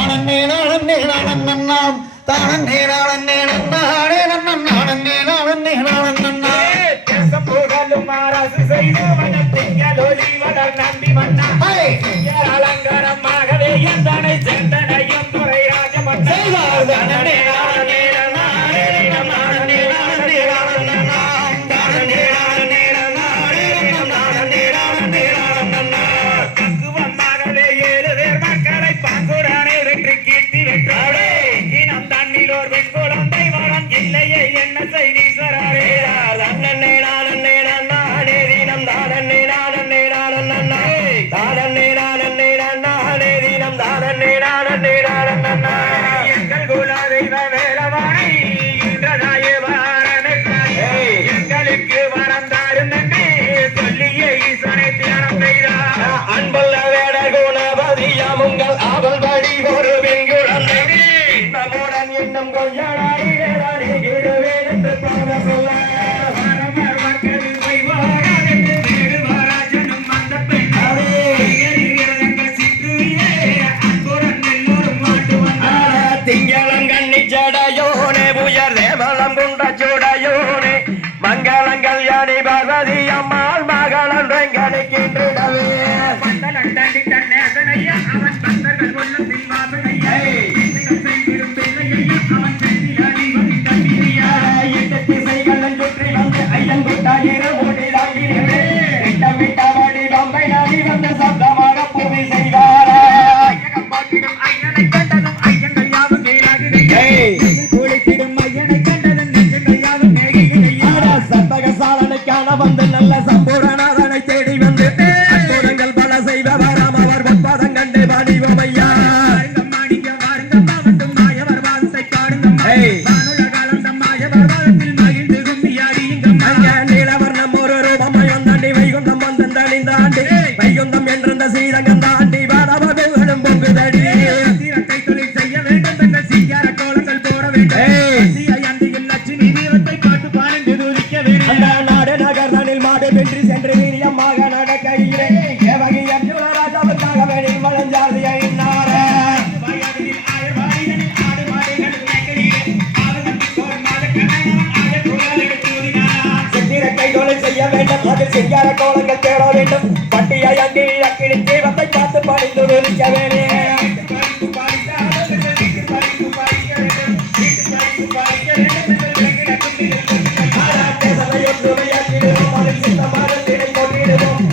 நானே நானே நானே நாம் தானே நானே நானே நானே நானே அலங்காரமாகவே என் தனை துறை ராஜமன் என்னும் கொய்யாடாடி வேறாடி கிடுவேன் என்று பாட சொல்ல. திங்களங்கண்ணி ஜடையோனே உயர் தேவலம் குண்ட கைதொலை செய்ய வேண்டும். அது சிங்கார கோலங்கள் தேட வேண்டும். பட்டியை அங்கிலி அக்கிலி தீபத்தை பார்த்து பணிந்து ஒழிக்க வேண்டும். சித்தமாக தினை கொண்டிடுவோம்.